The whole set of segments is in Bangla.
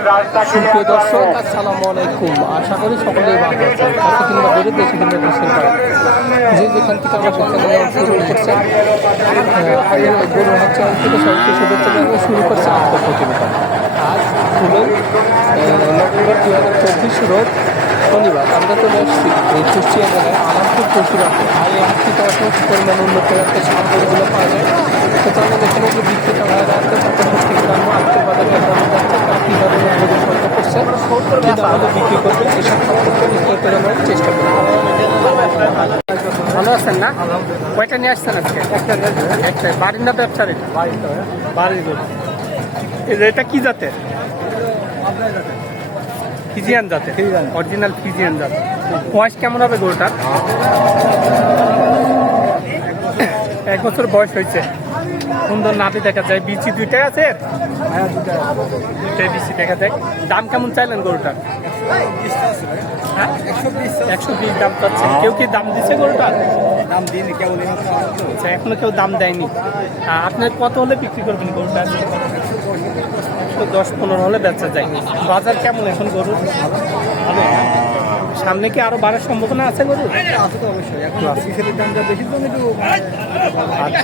সুপ্রিয় দর্শক আসসালামু আলাইকুম। আশা করি সকলেই ভালো আছেন। কাছে কিংবা দূরে দেশে কিংবা দেশের যে যেখান থেকে আমরা চ্যানেল শুরু করছেন আহ, আগে গরু হচ্ছে থেকে সবাইকে শুভেচ্ছা জানিয়ে শুরু করছে আজকের প্রতিবেদন। আজ হলো নভেম্বর দু হাজার চব্বিশ রোজ শনিবার। আমরা চলে এসেছি এই কুষ্টিয়া জেলায় আনারপুর পশু রাখে আর এই অসংখ্য পরিমাণ উন্নত একটা সামগ্রীগুলো পাওয়া যায়। তো চলো এখানে যে বিক্রেতা ভাইরা আছে তাদের থেকে জানব আজকের বাজারে কেমন যাচ্ছে তারা কী ধরনের গরু সংগ্রহ করছে কী দামে বিক্রি করবে এসব সম্পর্কে বিস্তারিত জানার চেষ্টা করব ভালো আছেন না? কয়টা নিয়ে আসছেন আজকে? একটা বাড়ির না ব্যবসার। এটা বাড়ির এটা কি জাতের? ফিজিয়ান জাতের। অরিজিনাল ফিজিয়ান জাত। বয়স কেমন হবে গরুটার এক বছর বয়স হয়েছে। সুন্দর নাভি দেখা যায়। বিচি দুইটাই আছে? দুইটাই বিচি দেখা যায়। দাম কেমন চাইলেন গরুটার? হ্যাঁ? একশো বিশ দাম চাচ্ছে। কেউ কি দাম গরুটার দাম দিন কেবল আচ্ছা এখনও কেউ দাম দেয়নি। আপনার কত হলে বিক্রি করবেন গরুটা একশো দশ পনেরো হলে বেচা যায়। বাজার কেমন এখন গরুর? ভালো? সামনে কি আরও বাড়ার সম্ভাবনা আছে গরু আছে তো অবশ্যই। এখন দামটা বেশি তো একটু আচ্ছা।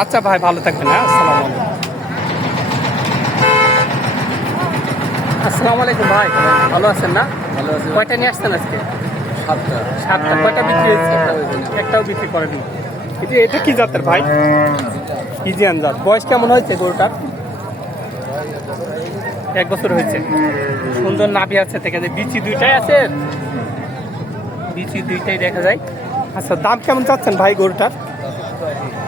আচ্ছা ভাই ভালো থাকবেন হ্যাঁ? আসসালামু আলাইকুম। আসসালামু আলাইকুম ভাই ভালো আছেন না? ভালো কয়টা নিয়ে আসছেন আজকে? সাতটা। সাতটা কয়টা বিক্রি হয়েছে? একটাও বিক্রি করেনি। এটা এটা কি জাতের ভাই? ইজিয়ান জাত। বয়স কেমন হয়েছে গরুটার? এক বছর হয়েছে। সুন্দর নাভি আছে দেখা যায়। বিচি দুইটাই আছে। বিচি দুইটাই দেখা যায়। আচ্ছা দাম কেমন চাচ্ছেন ভাই গরুটার?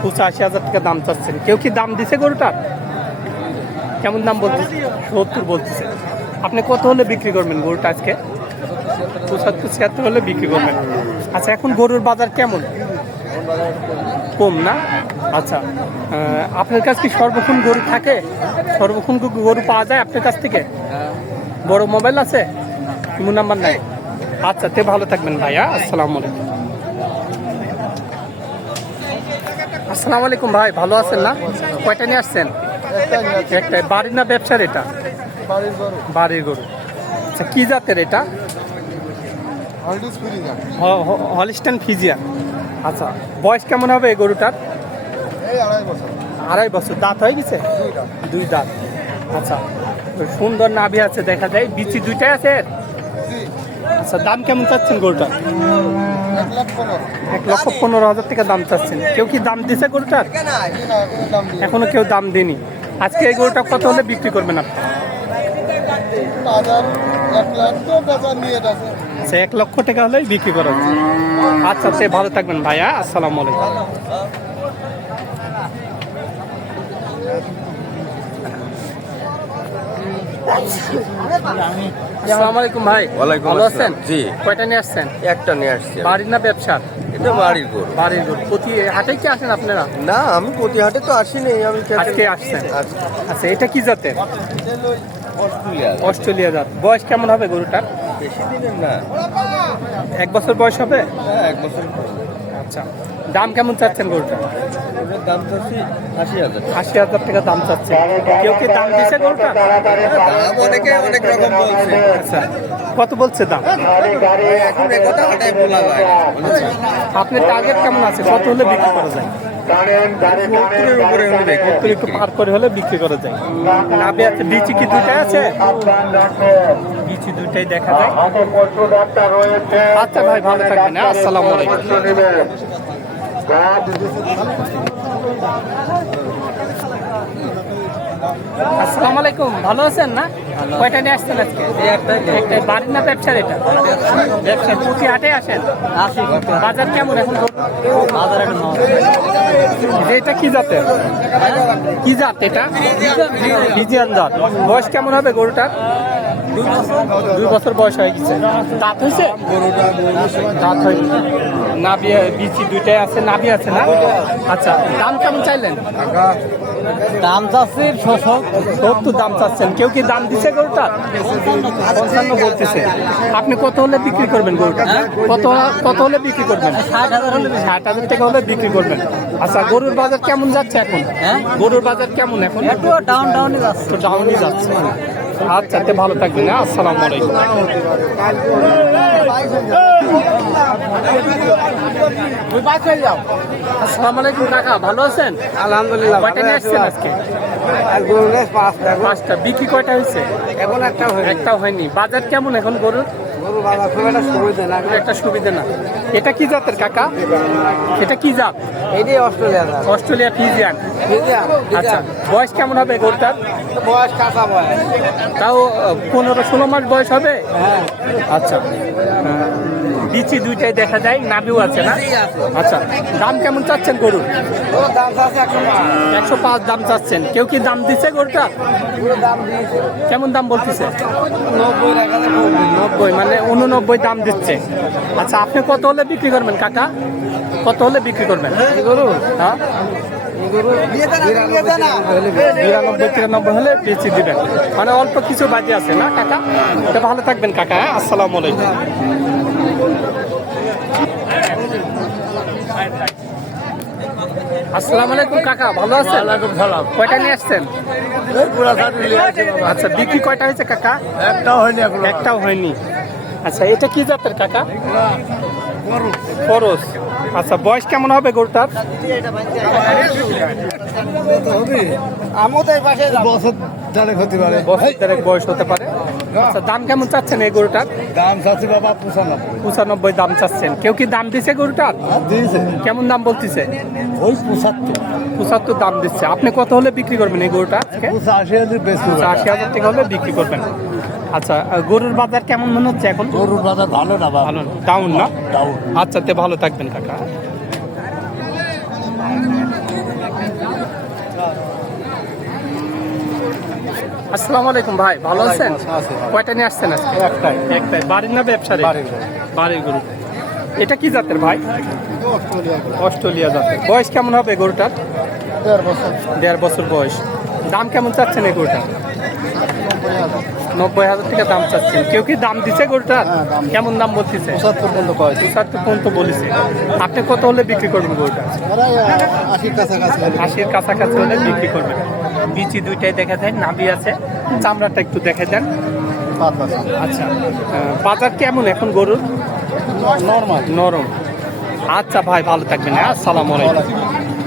পঁচাশি হাজার টাকা দাম চাচ্ছেন। কেউ কি দাম দিছে গরুটার? কেমন দাম বলতেছে? সত্তর বলতেছে। আপনি কত হলে বিক্রি করবেন গরুটা আজকে? পঁচাত্তর, ছিয়াত্তর হলে বিক্রি করবেন। আচ্ছা এখন গরুর বাজার কেমন? কম না? আচ্ছা আপনার কাছ কি সর্বক্ষণ গরু থাকে? সর্বক্ষণ গরু পাওয়া যায় আপনার কাছ থেকে? বড় মোবাইল আছে? ইমো নাম্বার নাই? আচ্ছা তে ভালো থাকবেন ভাইয়া। আসসালামু আলাইকুম। আসসালামু আলাইকুম ভাই, ভালো আছেন না? কয়টা নিয়ে আসছেন? একটা বাড়ির না ব্যবসার এটা? বাড়ির গরু। আচ্ছা কি জাতের এটা? হলিস্টান ফিজিয়া আচ্ছা বয়স কেমন হবে এই গরুটার? আড়াই বছর। দাঁত হয়ে গেছে? দুই দাঁত। আচ্ছা সুন্দর নাভি আছে, দেখা যায়। বিচি দুইটাই আছে আচ্ছা দাম কেমন চাচ্ছেন গরুটার? এক লক্ষ পনেরো হাজার টাকা দাম চাচ্ছেন। কেউ কি দাম দিছে গরুটার? এখনও কেউ দাম দেনি আজকে এই গরুটা কত হলে বিক্রি করবেন আপনি? আচ্ছা এক লক্ষ টাকা হলেই বিক্রি করা আচ্ছা সে ভালো থাকবেন ভাইয়া। আসসালামু আলাইকুম। আসসালামু আলাইকুম ভাই। ওয়ালাইকুম ভালো আছেন? জি। কয়টা নিয়ে আসছেন? একটা নিয়ে আসছি বাড়ির না ব্যবসার? এটা বাড়ির গরু। বাড়ির গরু। প্রতি হাটে কি আসেন আপনারা? না আমি প্রতি হাটে তো আসিনি আমি আজকে আসছেন? আচ্ছা এটা কি জাতের? অস্ট্রেলিয়া। অস্ট্রেলিয়া জাত। বয়স কেমন হবে গরুটার? বেশি দিনের না। এক বছর বয়স হবে? হ্যাঁ, এক বছর আচ্ছা। দাম কেমন চাচ্ছেন গরুটা? দাম আশি হাজার আশি হাজার টাকা দাম চাচ্ছে। কেউ কি দাম দিছে গরুটা? দাম অনেকে অনেক রকম বলছে। আচ্ছা কত বলছে দাম? এখন এ কথা হাটাই বলা যায় আপনার টার্গেট কেমন আছে? কত হলে বিক্রি করা যায়? সত্তরের উপরে হলে সত্তর একটু পার করে হলে বিক্রি করা যায়? লাভে আছে বিচি কি দুইটাই আছে? বিচি দুইটাই দেখা যায়। আচ্ছা ভাই ভালো থাকবেন হ্যাঁ? আসসালামু আলাইকুম। আসসালামু আলাইকুম। ভালো আছেন না? কয়টা নিয়ে আসছেন আজকে? একটা বাড়ির না ব্যবসার এটা? ব্যবসা প্রতি হাটে আসেন? বাজার কেমন এখন? বাজার এটা কি জাতের? কি জাত এটা? জাত। বয়স কেমন হবে গরুটার? দুই বছর বয়স হয়ে গেছে। দাঁত হয়েছে? দাঁত হয়ে গেছে নাভি বিচি দুইটাই আছে নাভি আছে না? আচ্ছা দাম কেমন চাইলেন? দাম চাচ্ছি সত্তর দাম চাচ্ছেন। কেউ কি দাম দিছে গরুটা? পঞ্চান্ন বলতেছে। আপনি কত হলে বিক্রি করবেন গরুটা? কত কত হলে বিক্রি করবেন? ষাট হাজার হলে ষাট হাজার টাকা হলে বিক্রি করবেন। আচ্ছা গরুর বাজার কেমন যাচ্ছে এখন? হ্যাঁ? গরুর বাজার কেমন এখন? একটু ডাউন ডাউনই যাচ্ছে ডাউনই যাচ্ছে। আচ্ছা তে ভালো থাকবেন আসসালামু আলাইকুম। আসসালামু আলাইকুম কাকা ভালো আছেন? আলহামদুলিল্লাহ কয়টা নিয়ে আসছেন আজকে? পাঁচটা। বিক্রি কয়টা হয়েছে? এখন একটা একটাও হয়নি। বাজার কেমন এখন গরুর? খুব একটা সুবিধা না। একটা সুবিধা না। এটা কি জাতের কাকা? এটা কি জাত? এইটাই অস্ট্রেলিয়া জাত। Australia Fijian. আচ্ছা বয়স কেমন হবে গরুটার? বয়স কাঁচা বয়স। তাও পনেরো ষোলো মাস বয়স হবে? হ্যাঁ। আচ্ছা। বিচি দুইটাই দেখা যায় নাভিও আছে না? আচ্ছা দাম কেমন চাচ্ছেন গরুর একশো পাঁচ। দাম চাচ্ছেন। কেউ কি দাম দিচ্ছে গরুটা? দাম কেমন দাম বলতেছে? নব্বই মানে উননব্বই দাম দিচ্ছে। আচ্ছা আপনি কত হলে বিক্রি করবেন কাকা? কত হলে বিক্রি করবেন? গরু। হ্যাঁ? তিরানব্বই হলে দিবেন। মানে অল্প কিছু বাজে আছে না কাকা? ভালো থাকবেন কাকা হ্যাঁ? আসসালামু আলাইকুম। আসসালামু আলাইকুম কাকা ভালো আছেন? কয়টা নিয়ে আসছেন? আচ্ছা বিক্রি কয়টা হয়েছে কাকা? একটাও হয়নি একটাও হয়নি। আচ্ছা এটা কি জাতের কাকা? খরচ আচ্ছা বয়স কেমন হবে গরুটার? বছর জানে হতে পারে। বছর দেড়েক বয়স হতে পারে। আচ্ছা দাম কেমন চাচ্ছেন এই গরুটার দাম চাচ্ছি বাবা পঁচানব্বই। পঁচানব্বই দাম চাচ্ছেন। কেউ কি দাম দিছে গরুটার? দিয়েছে। কেমন দাম বলতেছে? ওই পঁচাত্তর। পঁচাত্তর দাম দিচ্ছে। আপনি কত হলে বিক্রি করবেন এই গরুটা পঁচাশি হাজার আচ্ছা, আশি হাজার টাকা হলে বিক্রি করবেন। আচ্ছা গরুর বাজার কেমন মনে হচ্ছে এখন? গরুর বাজার ভালো না ভালো ডাউন না? ডাউন আচ্ছা তে ভালো থাকবেন কাকা। আসসালামু আলাইকুম ভাই ভালো আছেন? কয়টা নিয়ে আসছেন আজকে? একটাই। একটাই। বাড়ির না ব্যবসার বাড়ির গরু। বাড়ির গরু। এটা কি জাতের ভাই? অস্ট্রেলিয়া জাতের। বয়স কেমন হবে গরুটার? দেড় বছর। দেড় বছর বয়স। দাম কেমন চাচ্ছেন এই গরুটার? নব্বই হাজার টাকা দাম চাচ্ছেন। কেউ কি দাম দিছে গরুটার? কেমন দাম বলতেছে? পঁচাত্তর পর্যন্ত কয়? পঁচাত্তর পর্যন্ত বলেছে। আপনি কত হলে বিক্রি করবেন গরুটা? আশির কাছাকাছি আশির কাছাকাছি হলে বিক্রি করবেন। বিচি দুইটাই দেখা যায় নাভি আছে। চামড়াটা একটু দেখা যান আচ্ছা বাজার কেমন এখন গরুর? নর্মাল। নরম। আচ্ছা ভাই ভালো থাকবেন হ্যাঁ? আসসালামু আলাইকুম।